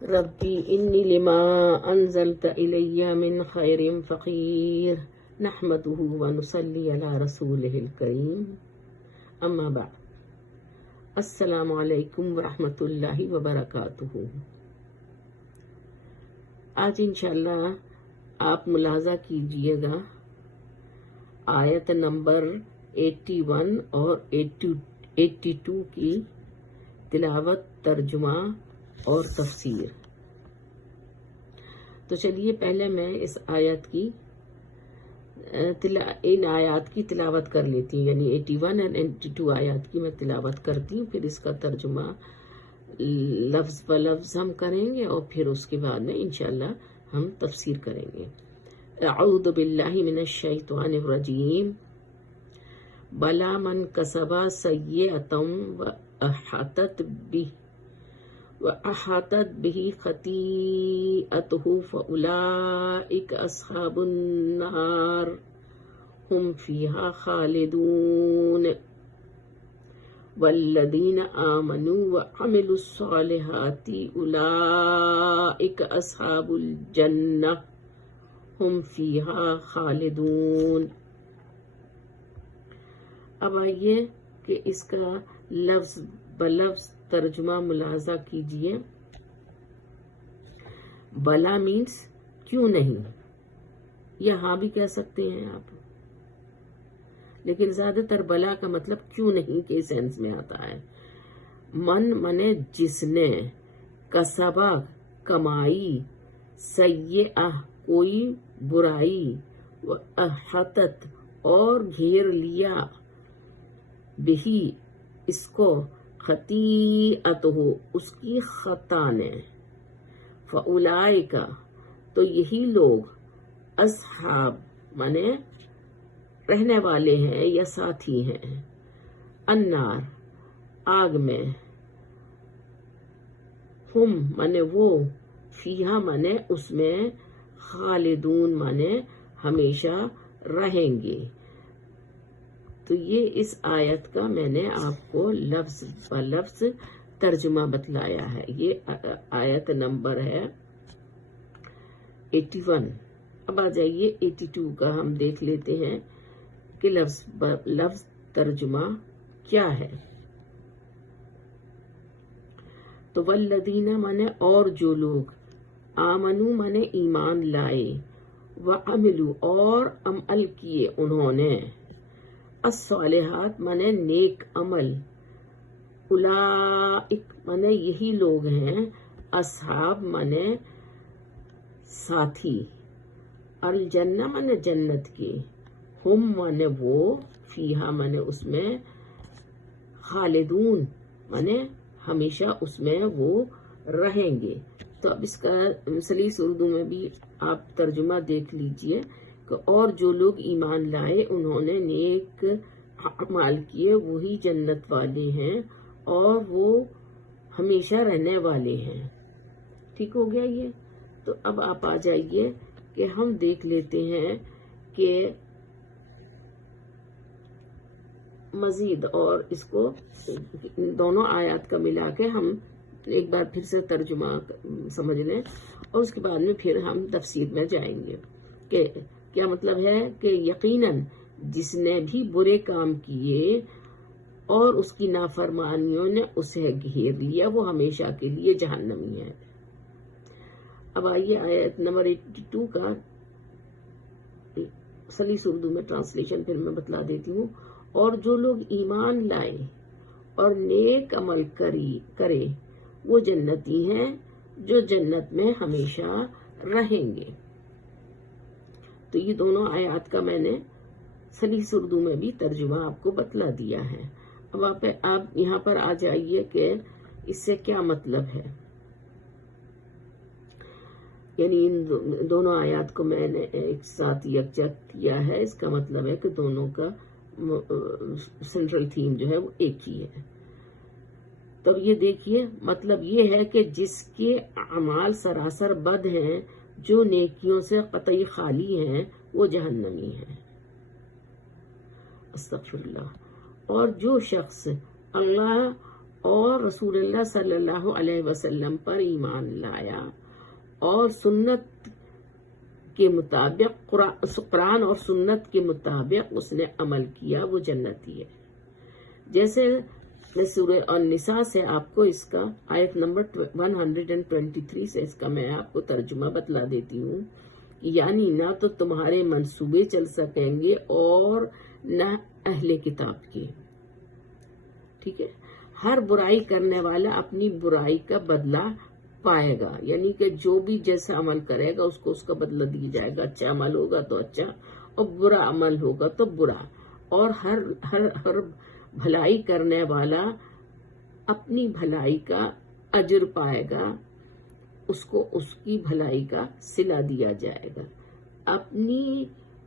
ربی انی لما انزلت الی من خیر فقیر نحمده ونصلی علی رسولہ الکریم اما بعد السلام علیکم ورحمۃ اللہ وبرکاتہ۔ آج انشاءاللہ آپ ملاحظہ کیجئے گا آیت نمبر 81 اور 82 کی تلاوت، ترجمہ اور تفسیر۔ تو چلیے پہلے میں اس آیت کی ان آیات کی تلاوت کر لیتی ہوں، یعنی 81 اور 82 آیات کی میں تلاوت کرتی ہوں، پھر اس کا ترجمہ لفظ ب لفظ ہم کریں گے اور پھر اس کے بعد میں انشاءاللہ ہم تفسیر کریں گے۔ اعوذ باللہ من الشیطان الرجیم۔ بلا من کسب سیئۃ وأحاطت به خطیئته فأولئک اصحاب النار هم فیہا خالدون والذین آمنوا وعملوا الصالحات اولئک اصحاب الجنہ هم فیہا خالدون۔ اب آئیے کہ اس کا لفظ بلفظ ترجمہ ملاحظہ کیجئے۔ بلا مینس کیوں نہیں، یا ہاں بھی کہہ سکتے ہیں آپ، لیکن زیادہ تر بلا کا مطلب کیوں نہیں کے سینس میں آتا ہے۔ من منے جس نے، کسبہ کمائی، سیئہ کوئی برائی، احاطت اور گھیر لیا، بہی اس کو، خطیئتہ اس کی خطا نے، فاولئک تو یہی لوگ، اصحاب مانے رہنے والے ہیں یا ساتھی ہیں، النار آگ میں، ہم مانے وہ، فیہا مانے اس میں، خالدون مانے ہمیشہ رہیں گے۔ تو یہ اس آیت کا میں نے آپ کو لفظ ب لفظ ترجمہ بتلایا ہے۔ یہ آیت نمبر ہے 81۔ اب آ جائیے 82 کا ہم دیکھ لیتے ہیں کہ لفظ ب لفظ ترجمہ کیا ہے۔ تو والذین مانے اور جو لوگ، آمنو مانے ایمان لائے، وعملو اور عمل کیے انہوں نے، الصالحات مانے نیک عمل، اولئک مانے یہی لوگ ہیں، اصحاب مانے ساتھی، الجنہ مانے جنت کے، ہم مانے وہ، فیہا مانے اس میں، خالدون مانے ہمیشہ اس میں وہ رہیں گے۔ تو اب اس کا سلیس اردو میں بھی آپ ترجمہ دیکھ لیجئے کہ اور جو لوگ ایمان لائے انہوں نے نیک اعمال کیے وہی جنت والے ہیں اور وہ ہمیشہ رہنے والے ہیں۔ ٹھیک ہو گیا یہ؟ تو اب آپ آ جائیے کہ ہم دیکھ لیتے ہیں کہ مزید، اور اس کو دونوں آیات کا ملا کے ہم ایک بار پھر سے ترجمہ سمجھ لیں اور اس کے بعد میں پھر ہم تفسیر میں جائیں گے کہ کیا مطلب ہے کہ یقیناً جس نے بھی برے کام کیے اور اس کی نافرمانیوں نے اسے گھیر لیا وہ ہمیشہ کے لیے جہنمی ہے۔ اب آئیے آیت نمبر 82 کا سلیس اردو میں ٹرانسلیشن پھر میں بتلا دیتی ہوں۔ اور جو لوگ ایمان لائے اور نیک عمل کرے وہ جنتی ہیں جو جنت میں ہمیشہ رہیں گے۔ تو یہ دونوں آیات کا میں نے سلیس اردو میں بھی ترجمہ آپ کو بتلا دیا ہے۔ اب آپ یہاں پر آ جائیے کہ اس سے کیا مطلب ہے، یعنی ان دونوں آیات کو میں نے ایک ساتھ یکجا کیا ہے۔ اس کا مطلب ہے کہ دونوں کا سینٹرل تھیم جو ہے وہ ایک ہی ہے۔ تو یہ دیکھیے مطلب یہ ہے کہ جس کے اعمال سراسر بد ہیں، جو نیکیوں سے قطعی خالی ہیں، وہ جہنمی ہیں۔ استغفر اللہ۔ اور جو شخص اللہ اور اور رسول اللہ صلی اللہ علیہ وسلم پر ایمان لایا اور سنت کے مطابق قرآن اور سنت کے مطابق اس نے عمل کیا، وہ جنتی ہے. جیسے سورہ النساء سے آپ کو اس کا آیت نمبر 123 سے اس کا میں آپ کو ترجمہ بتلا دیتی ہوں. یعنی نہ تو تمہارے منصوبے چل سکیں گے اور نہ اہل کتاب کے. ٹھیک ہے. ہر برائی کرنے والا اپنی برائی کا بدلہ پائے گا، یعنی کہ جو بھی جیسا عمل کرے گا اس کو اس کا بدلہ دیا جائے گا. اچھا عمل ہوگا تو اچھا اور برا عمل ہوگا تو برا. اور ہر بھلائی کرنے والا اپنی بھلائی کا اجر پائے گا، اس کو اس کی بھلائی کا صلہ دیا جائے گا. اپنی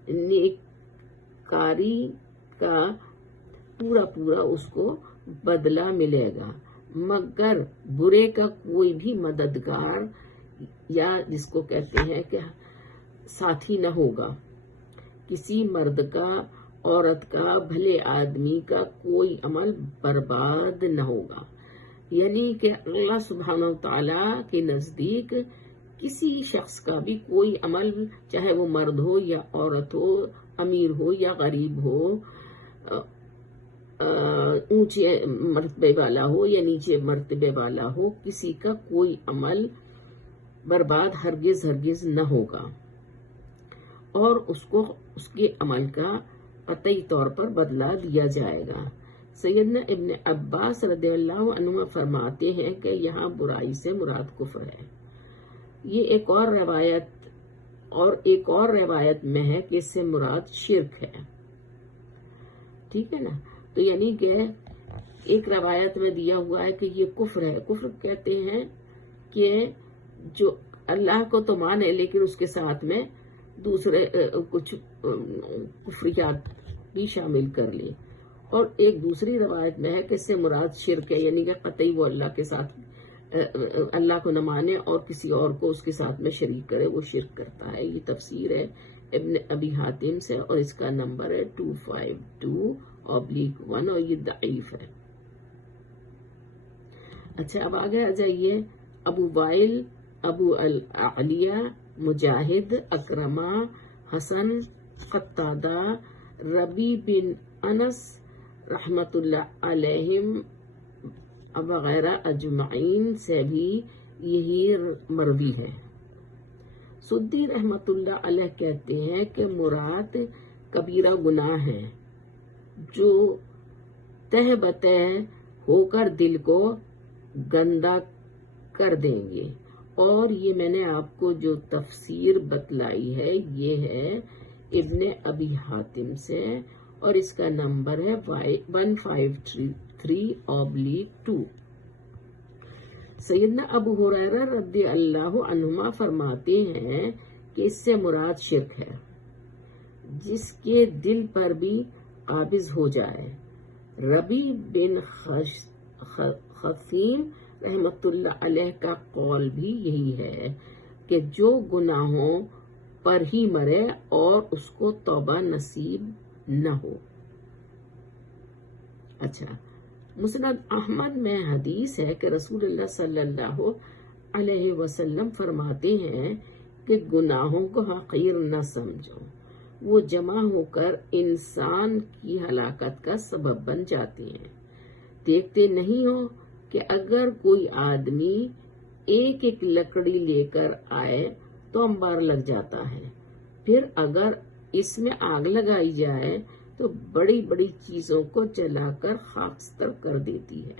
نیکاری کا پورا اس کو بدلہ ملے گا، مگر برے کا کوئی بھی مددگار یا جس کو کہتے ہیں کہ ساتھی نہ ہوگا. کسی مرد کا، عورت کا، بھلے آدمی کا کوئی عمل برباد نہ ہوگا. یعنی کہ اللہ سبحانہ و تعالی کے نزدیک کسی شخص کا بھی کوئی عمل، چاہے وہ مرد ہو یا عورت ہو، امیر ہو یا غریب ہو، اونچے مرتبے والا ہو یا نیچے مرتبے والا ہو، کسی کا کوئی عمل برباد ہرگز نہ ہوگا اور اس کو اس کے عمل کا قطعی طور پر بدلہ دیا جائے گا. سیدنا ابن عباس رضی اللہ عنہ فرماتے ہیں کہ یہاں برائی سے مراد کفر ہے. یہ ایک اور روایت میں ہے کہ اس سے مراد شرک ہے. ٹھیک ہے نا. تو یعنی کہ ایک روایت میں دیا ہوا ہے کہ یہ کفر ہے. کفر کہتے ہیں کہ جو اللہ کو تو مانے لیکن اس کے ساتھ میں دوسرے کچھ کفریات بھی شامل کر لی. اور ایک دوسری روایت میں ہے کہ اس سے مراد شرک ہے، یعنی کہ قطعی وہ اللہ کے ساتھ اللہ کو نہ مانے اور کسی اور کو اس کے ساتھ میں شریک کرے، وہ شرک کرتا ہے. یہ تفسیر ہے ابن ابی حاتم سے اور اس کا نمبر ہے 252/1 اور یہ ضعیف ہے. اچھا اب آگے آ جائیے. ابو وائل، ابو العالیہ، مجاہد، اکرمہ، حسن، قتادہ، ربی بن انس رحمت اللہ علیہم وغیرہ اجمعین سے بھی یہی مروی ہے. سدی رحمت اللہ علیہ کہتے ہیں کہ مراد کبیرہ گناہ ہے جو تہ بتہ ہو کر دل کو گندا کر دیں گے. اور یہ میں نے آپ کو جو تفسیر بتلائی ہے یہ ہے ابن ابی حاتم سے اور اس کا نمبر ہے 1533/2. سیدنا ابو ہریرہ رضی اللہ عنہما فرماتے ہیں کہ اس سے مراد شرک ہے جس کے دل پر بھی قابض ہو جائے. ربی بن خثیم رحمت اللہ علیہ کا قول بھی یہی ہے کہ جو گناہوں پر ہی مرے اور اس کو توبہ نصیب نہ ہو. اچھا مسند احمد میں حدیث ہے کہ رسول اللہ صلی اللہ علیہ وسلم فرماتے ہیں کہ گناہوں کو حقیر نہ سمجھو، وہ جمع ہو کر انسان کی ہلاکت کا سبب بن جاتے ہیں. دیکھتے نہیں ہو کہ اگر کوئی آدمی ایک ایک لکڑی لے کر آئے تو انبار لگ جاتا ہے، پھر اگر اس میں آگ لگائی جائے تو بڑی بڑی چیزوں کو جلا کر خاکستر کر دیتی ہے.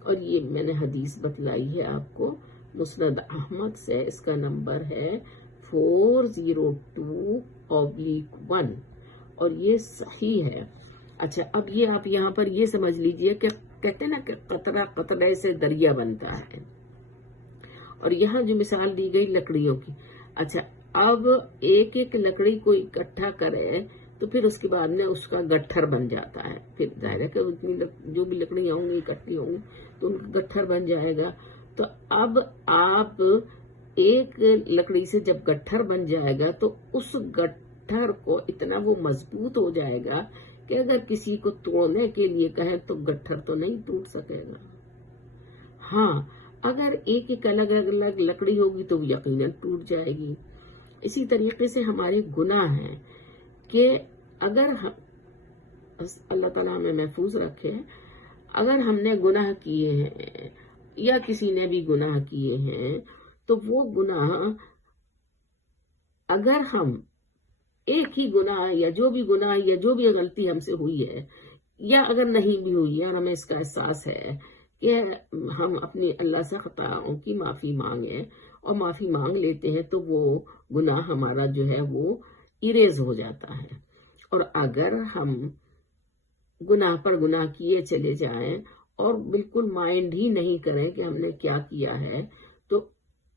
اور یہ میں نے حدیث بتلائی ہے آپ کو مسند احمد سے، اس کا نمبر ہے 402/1 اور یہ صحیح ہے. اچھا اب یہ آپ یہاں پر یہ سمجھ لیجئے کہ کہتے ہیں نا کہ قطرہ قطرے سے دریا بنتا ہے، اور یہاں جو مثال دی گئی لکڑیوں کی. اچھا اب ایک ایک لکڑی کو اکٹھا کرے تو پھر اس کے بعد میں اس کا گٹھر بن جاتا ہے. پھر ظاہر ہے کہ جو بھی لکڑیاں ہوں گی اکٹھی ہوں گی تو ان کا گٹھر بن جائے گا. تو اب آپ ایک لکڑی سے جب گٹھر بن جائے گا تو اس گٹھر کو اتنا وہ مضبوط ہو جائے گا کہ اگر کسی کو توڑنے کے لیے کہیں تو گٹھر تو نہیں ٹوٹ سکے گا. ہاں اگر ایک ایک الگ الگ لکڑی ہوگی تو وہ یقیناً ٹوٹ جائے گی. اسی طریقے سے ہمارے گناہ ہیں کہ اگر اللہ تعالیٰ ہمیں محفوظ رکھے، اگر ہم نے گناہ کیے ہیں یا کسی نے بھی گناہ کیے ہیں تو وہ گناہ اگر ہم ایک ہی گناہ یا جو بھی گناہ یا جو بھی غلطی ہم سے ہوئی ہے یا اگر نہیں بھی ہوئی ہے اور ہمیں اس کا احساس ہے کہ ہم اپنی اللہ سے خطاؤں کی معافی مانگیں اور معافی مانگ لیتے ہیں تو وہ گناہ ہمارا جو ہے وہ اریز ہو جاتا ہے. اور اگر ہم گناہ پر گناہ کیے چلے جائیں اور بالکل مائنڈ ہی نہیں کریں کہ ہم نے کیا کیا ہے تو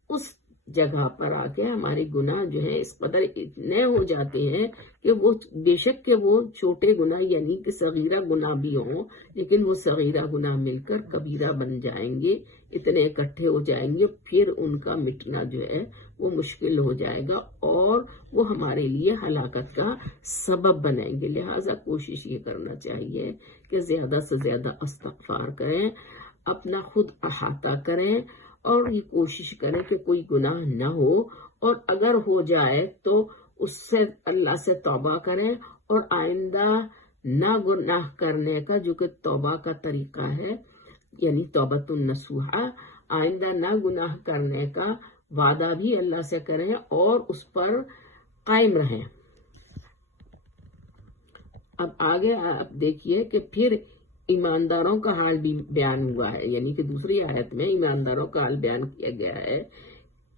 اس جگہ پر آ کے ہمارے گناہ جو ہے اس قدر اتنے ہو جاتے ہیں کہ وہ بے شک کہ وہ چھوٹے گناہ یعنی کہ صغیرہ گناہ بھی ہوں لیکن وہ صغیرہ گناہ مل کر کبیرہ بن جائیں گے، اتنے اکٹھے ہو جائیں گے، پھر ان کا مٹنا جو ہے وہ مشکل ہو جائے گا اور وہ ہمارے لیے ہلاکت کا سبب بنائیں گے. لہٰذا کوشش یہ کرنا چاہیے کہ زیادہ سے زیادہ استغفار کریں، اپنا خود احاطہ کریں اور یہ کوشش کریں کہ کوئی گناہ نہ ہو، اور اگر ہو جائے تو اس سے اللہ سے توبہ کریں اور آئندہ نہ گناہ کرنے کا، جو کہ توبہ کا طریقہ ہے یعنی توبۃ النصوحہ، آئندہ نہ گناہ کرنے کا وعدہ بھی اللہ سے کریں اور اس پر قائم رہیں. اب آگے آپ دیکھیے کہ پھر ایمانداروں کا حال بھی بیان ہوا ہے، یعنی کہ دوسری آیت میں ایمانداروں کا حال بیان کیا گیا ہے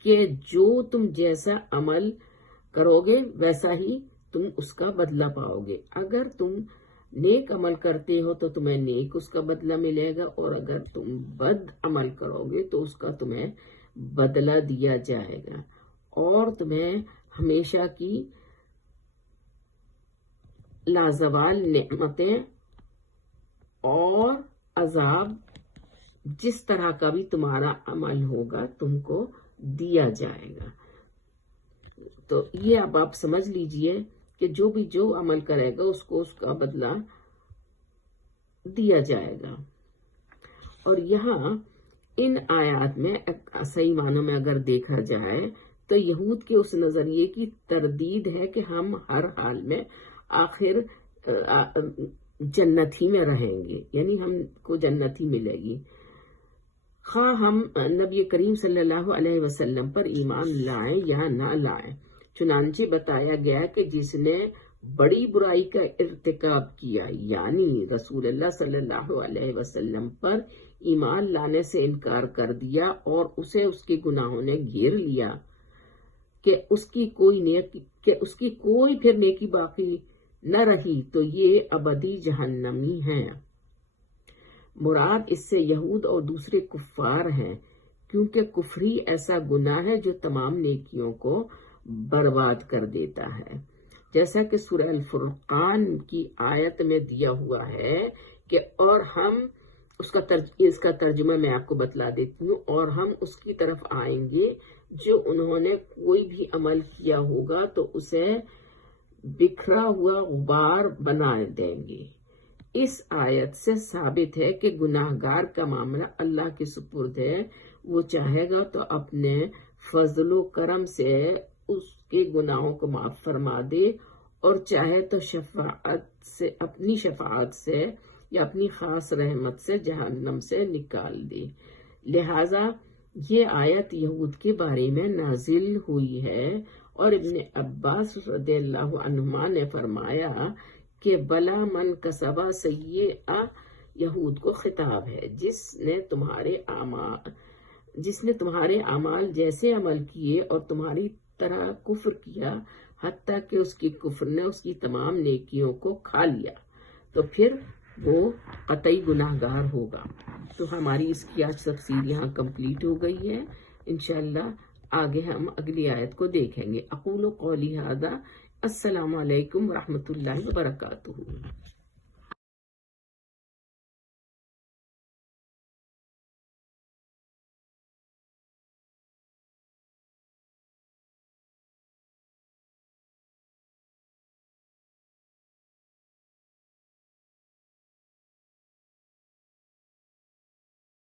کہ جو تم جیسا عمل کرو گے ویسا ہی تم اس کا بدلہ پاؤ گے. اگر تم نیک عمل کرتے ہو تو تمہیں نیک اس کا بدلہ ملے گا، اور اگر تم بد عمل کرو گے تو اس کا تمہیں بدلہ دیا جائے گا اور تمہیں ہمیشہ کی لازوال نعمتیں اور عذاب جس طرح کا بھی تمہارا عمل ہوگا تم کو دیا جائے گا. تو یہ اب آپ سمجھ لیجئے کہ جو بھی جو عمل کرے گا اس کو اس کا بدلہ دیا جائے گا. اور یہاں ان آیات میں صحیح معنوں میں اگر دیکھا جائے تو یہود کے اس نظریے کی تردید ہے کہ ہم ہر حال میں آخر جنت ہی میں رہیں گے، یعنی ہم کو جنت ہی ملے گی خواہ ہم نبی کریم صلی اللہ علیہ وسلم پر ایمان لائیں یا نہ لائیں. چنانچہ بتایا گیا کہ جس نے بڑی برائی کا ارتکاب کیا یعنی رسول اللہ صلی اللہ علیہ وسلم پر ایمان لانے سے انکار کر دیا اور اسے اس کے گناہوں نے گھیر لیا کہ اس کی کوئی پھر نیکی باقی نہ رہی تو یہ ابدی جہنمی ہے. مراد اس سے یہود اور دوسرے کفار ہیں کیونکہ کفری ایسا گناہ ہے جو تمام نیکیوں کو برباد کر دیتا ہے، جیسا کہ سورہ الفرقان کی آیت میں دیا ہوا ہے کہ اور ہم اس کا ترجمہ میں آپ کو بتلا دیتی ہوں، اور ہم اس کی طرف آئیں گے جو انہوں نے کوئی بھی عمل کیا ہوگا تو اسے بکھرا ہوا غبار بنا دیں گے. اس آیت سے ثابت ہے کہ گناہ گار کا معاملہ اللہ کے سپرد ہے، وہ چاہے گا تو اپنے فضل و کرم سے اس کے گناہوں کو معاف فرما دے اور چاہے تو اپنی شفاعت سے یا اپنی خاص رحمت سے جہنم سے نکال دے. لہذا یہ آیت یہود کے بارے میں نازل ہوئی ہے اور ابن عباس رضی اللہ عنہما نے فرمایا کہ بلا من کسبا سیئہ یہود کو خطاب ہے جس نے تمہارے اعمال جیسے عمل کیے اور تمہاری طرح کفر کیا حتیٰ کہ اس کی کفر نے اس کی تمام نیکیوں کو کھا لیا تو پھر وہ قطعی گناہ گار ہوگا. تو ہماری اس کی آج تفسیر یہاں کمپلیٹ ہو گئی ہے. انشاءاللہ آگے ہم اگلی آیت کو دیکھیں گے. اقول قولی ھذا، السلام علیکم ورحمۃ اللہ وبرکاتہ.